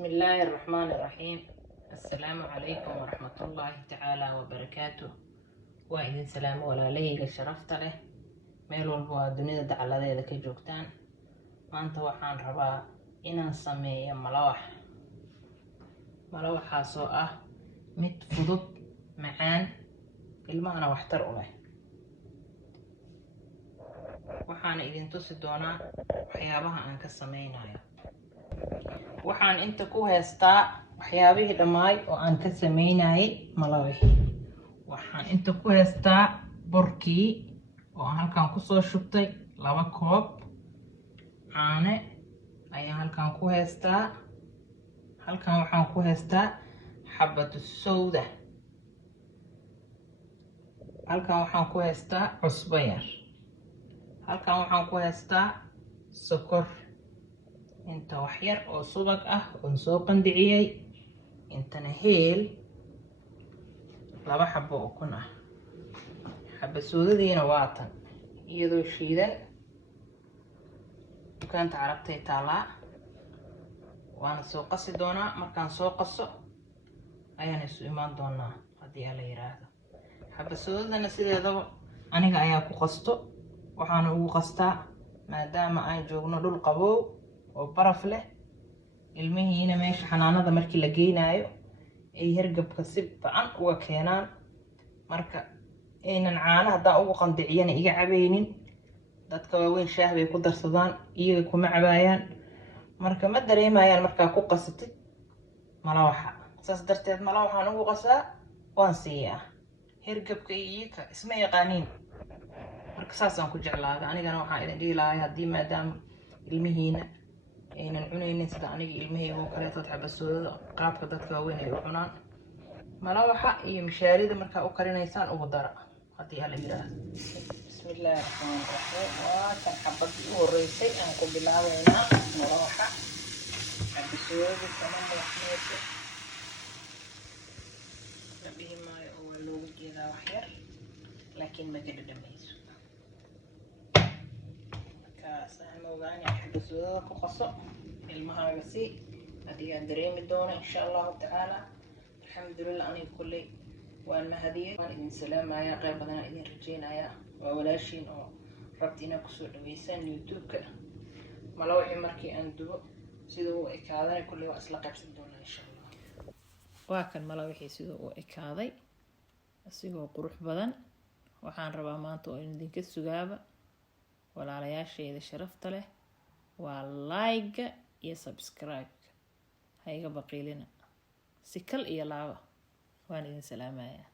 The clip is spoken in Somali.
بسم الله الرحمن الرحيم. السلام عليكم ورحمة الله تعالى وبركاته. وإذن سلام ولا ليلة شرفت له ميل والبوا دنيا دعلا ذا كجوكتان ما أنت وحان ربا إن سمي ملوح سوء مت فضط معان المعنى واحتر له waxaan idin tusi doonaa waxyaabaha aan ka samaynayo. waxaan inta ku haystaa waxyaabihii dhammaay oo aan ka samaynayay malawixii. waxaan inta ku haystaa burkii oo aan halkan ku soo shubtay 2 koob caano ayaan halkan ku haystaa. halkan waxaan ku haystaa xabad sowda. halkan waxaan ku haystaa cusbo yar. halkan waxaan ku haystaa sokor inta wax yar oo subag ah oo soo qandiciyay intana heel 2 xabo oo kun ah. xabasuudadiina waa tan iyadoo shiidan dukaanta carabtay taalaa. waana soo qasi doonaa. markaan soo qaso ayaan isu imaan doonaa haddii alla yiraahdo. xabasuudadana sideedaba aniga ayaa ku qasto. waxaana ugu qastaa maadaama aan joogno dhul qabow oo baraf leh. ilmihiina meesha xanaanada markii la geynayo ay hergabka si fiican uga keenaan. marka aynan caanaha haddaan ugu qandiciyana iga cabaynin. dadka waaweyn shaah bay ku darsadaan iyaga kuma cabaayaan. marka ma dareemayaan markaa ku qasatid malawaxa. saas darteed malawaxaan ugu qasaa waan siiyaa. hergabka iyo iyaga isma yaqaaniin. marka saasaan ku jeclaaday. anigana waxaan idin dhihi lahaa haddii maadaama ilmihiina aynan cunaynin sida aniga ilmahayga oo kaleeto xabasuudada qaabka dadka waaweyn ay u cunaan malawaxa iyo mishaarida markaa u karinaysaan ugu dara haddii alla yiraahdo. bismillaahi raxmaani raxiim. waa kan xabadii u horeysay aan ku bilaabaynaa malawaxa. xabasuudada sama madaxmeesha la dhihi maayo oo waa loogu jeedaa wax yar laakiin ma ka dhadhamayso. سهم وغاني حبسوها كقصة المها بسي هذه دريم الدونة إن شاء الله تعالى. الحمد لله أنا كلي وأنا هدية وإن سلام يا غير بدنا إذن رجينا يا ولا شيء أو ربطنا كسر ويسان يوتيوب كده ملوحي مركي أندو سيدو إكاذا كلي وأصل قبس الدونة إن شاء الله. وكان ملوحي سيدو إكاذي سيدو قروح بدن وحان ربا مانتو إن دينك السجابة walaalayaashayda sharafta leh waa like iyo subscribe ha iga baqiilina si kal iyo laaba waan idin salaamayaa.